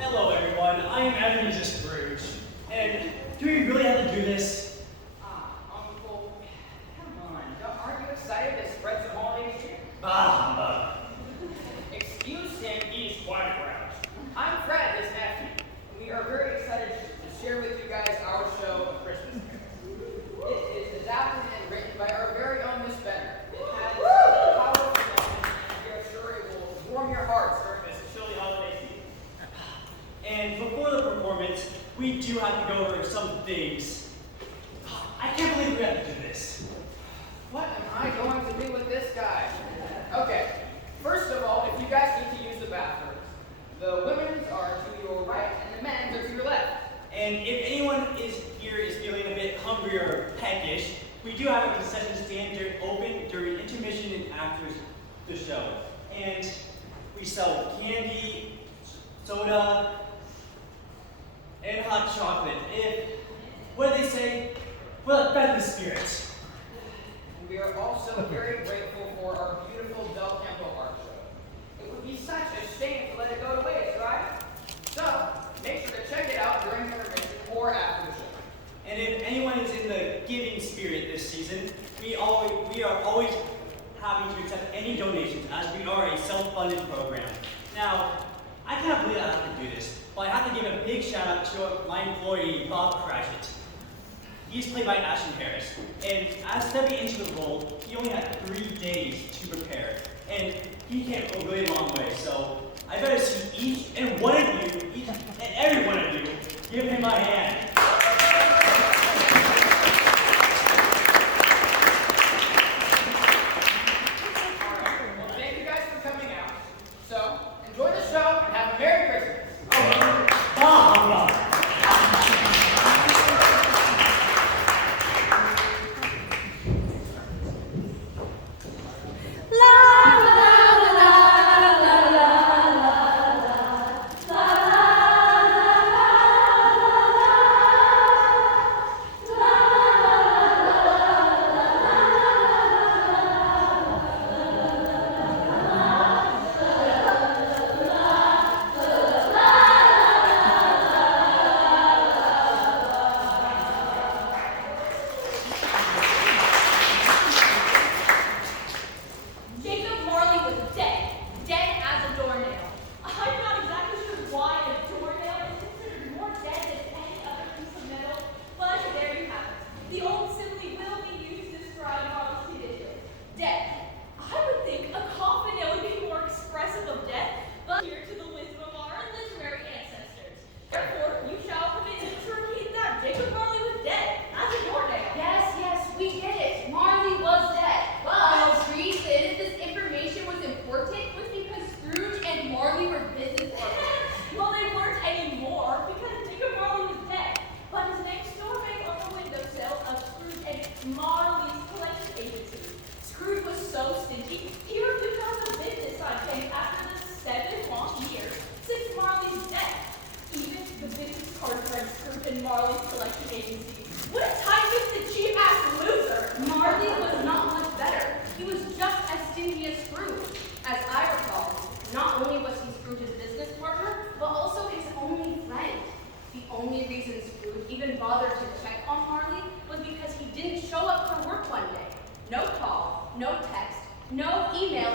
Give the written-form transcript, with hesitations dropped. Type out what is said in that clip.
Hello everyone, I am Aiden Scrooge. And do we really have to do this? Uncle, come on. Aren't you excited to spread some holiday cheer? Excuse him, he's quite a grouch. I'm Fred, his nephew. We are very excited to share with you guys our show, A Christmas Carol. It is adapted and written by our very own Miss Benner. It has powerful moments, and we are sure it will warm your hearts during this chilly holiday season. And before the performance, we do have to go over some things. I can't believe we have to do this. What am I going to do with this guy? Okay, first of all, if you guys need to use the bathrooms, the women's are to your right and the men's are to your left. And if anyone here is feeling a bit hungry or peckish, we do have a concession stand open during intermission and after the show. And we sell candy, soda, and hot chocolate. What do they say? Well, that's the spirit. And we are also very grateful for our beautiful Del Campo art show. It would be such a shame to let it go to waste, right? So, make sure to check it out during intermission or after the show. And if anyone is in the giving spirit this season, we are always happy to accept any donations as we are a self-funded program. Now, I cannot believe I have to do this, but I have to give a big shout out to my employee, Bob Cratchit. He's played by Ashton Harris, and as stepping into the role, he only had 3 days to prepare, and he came a really long way, so I better see each and one of you, each and every one of you, give him a hand. Enjoy the show and have a Merry Christmas. No email,